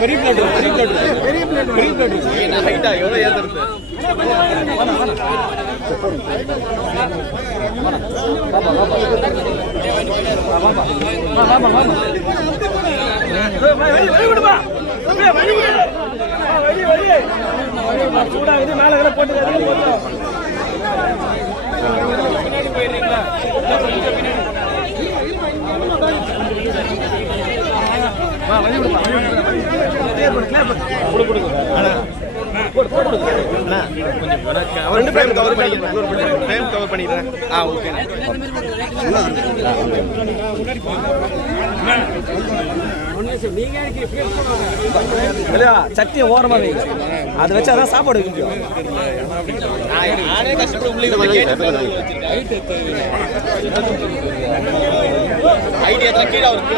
பெரிய பிளேட் பெரிய பிளேட் பெரிய பிளேட் பெரிய பிளேட் ஹைட்டா எவ்வளோ ரெண்டு பேரும் கவர் பண்ணிக்கிறேன் ஃப்ரேம் கவர் பண்ணிடுறேன். ஆ ஓகே இல்லையா? சட்டியை ஓரமாக வைங்க அதை வச்சு அதான் சாப்பாடு வைக்க முடியும். நானே கஷ்டப்பட்டு உங்களுக்கு ஐடியா தான் கீழே அவருக்கு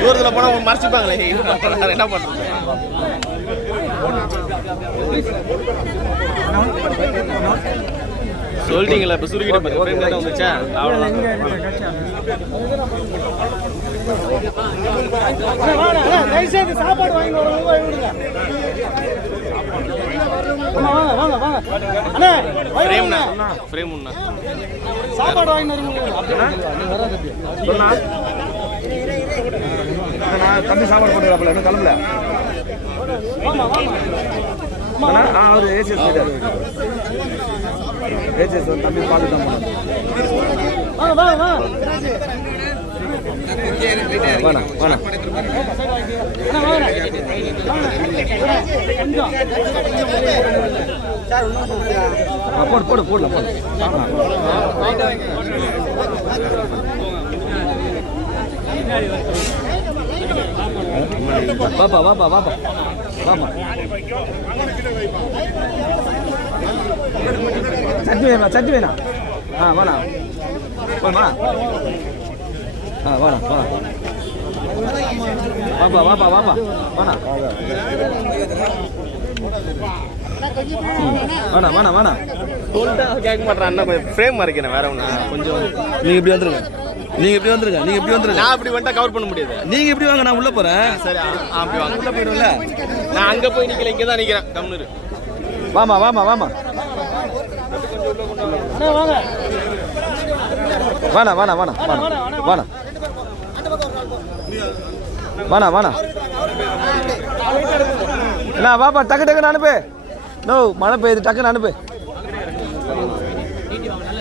தூரத்தில் போனால் மறைச்சிப்பாங்களே. இது பண்றாரு, என்ன பண்ணுறது சொல்லிட்டீங்களா இப்போ சுருக்கிட்ட பத்து தான் வந்துச்சா அவ்வளோதான் சாப்பாடு வாங்கி வாங்க வாங்க வாங்க அண்ணே ஃப்ரேம்ண்ணா ஃப்ரேம் ஒன்றா சாப்பாடு வாங்கி தம்பி சாப்பாடு போட்டுக்கிறாப்புல இன்னும் கிளம்பல ஆ அவர் ஏசிஎஸ் போயிட்டாரு ஏசிஎஸ் வந்து தம்பி பார்த்து தான் வேணாம் வேணாம் போடு போடு. போடலாம் போடு வாப்பா வாப்பா வாப்பா வாப்பா. சட்னி வேணுமா? சட்னி வேணா? ஆ வேணாம் போமா ஆ வேணாம் வேணாம் வாப்பா வாப்பா வாப்பா. வேணாம் வேணாம் வேணாம் சொல்லிட்டு கேட்க மாட்டேன் அண்ணா கொஞ்சம் ஃப்ரேம் மறைக்கிறேன் வேற ஒன்று கொஞ்சம் நீங்க இப்படி வந்துருங்க. நீங்க இப்படி வந்துருங்க நீங்க இப்படி வந்துருங்க. நான் அப்படி வந்துட்டா கவர் பண்ண முடியாது. நீங்க இப்படி வாங்க நான் உள்ள போறேன். சரி அப்படி வாங்க. உள்ள போயிடும்ல. நான் அங்கே போய் நிற்கல இங்கே தான் நிற்கிறேன் கம்னு வாமா வாமா வாமா. வாணா வாணா வாணா வாணா வாணா. வாணா வாணா. என்ன வாப்பா டக்கு டக்குன்னு அனுப்பு. நோ மழை பெய்யுது டக்குன்னு அனுப்பு.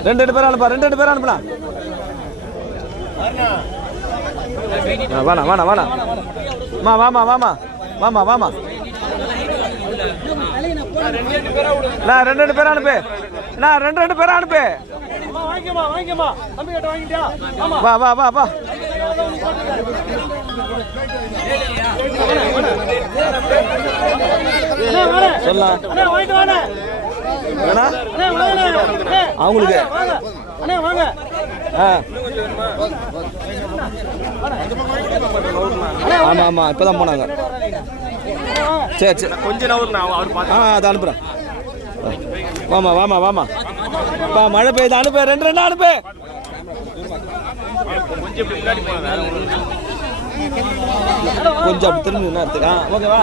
ரெண்டு ரெண்டு பேரும் அனுப்பா ரெண்டு ரெண்டு பேரும் அனுப்பலாம். ஆ, வாணா வாணா வாணா மா வாமா வாமா வாமா வாமா நான் ரெண்டு ரெண்டு பேரும் அனுப்பு நான் ரெண்டு ரெண்டு பேரும் அனுப்பு. வாங்கிக்கமா வாங்கிக்கமா தம்பி கிட்ட வாங்கிட்டியா ஆமா வா வா வா வா. சொல்லலாம். அவங்களுக்கு. ஆ. ஆமாம் ஆமாம் இப்போ தான் போனாங்க. சரி சரி. கொஞ்சம் நவர் நான் அவர் ஆ அதை அனுப்புகிறேன் வாமா வாமா வாமா. இப்போ மழை பெய்யுது அனுப்பு ரெண்டு ரெண்டு அனுப்பு. கொஞ்சம் அப்படி திரும்பி என்ன எடுத்துக்கா. ஓகேவா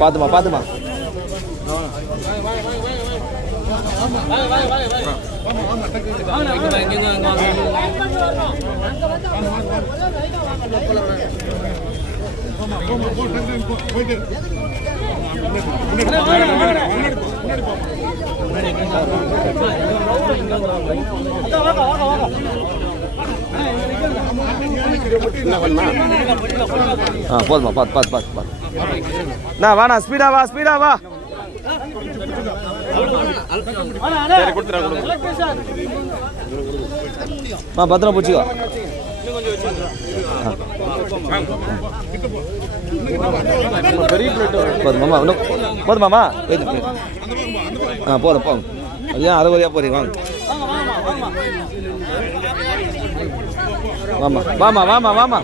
பார்த்துமா பார்த்துமா போதுமா பார்த்து பார்த்து பார்த்து பார்த்து நான் வாண்ணா ஸ்பீடா வா ஸ்பீடா வா. ஆ பத்திரம் பிடிச்சிக்கோ. பெரிய பிளேட் போதுமாம்மா இன்னும் போதுமாம்மா போயிடு ஆ போதும் போங்க அதுதான் அறுபதையாக அறுபதியாக போறீங்க வாங்க. வாமா வாமா வாமா வாமா.